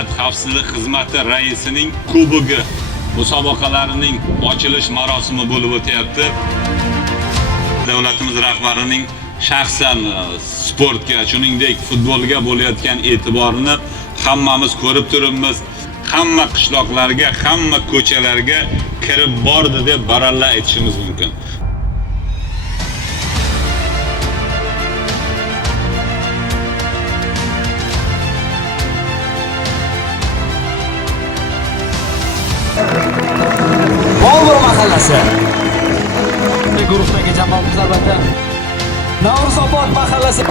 Davlat xavfsizlik xizmati raisining kubogi musobaqalarining ochilish marosimi bo'lib o'tyapti. Davlatimiz rahbarining shaxsan sportga, shuningdek futbolga bo'layotgan e'tiborini hammamiz ko'rib turibmiz. Hamma qishloqlarga, hamma ko'chalarga kirib bordi deb baralla aytishimiz mumkin. Bobur mahallasi. Guruhdagi jamoamiz albatta Navro'zobod mahallasi.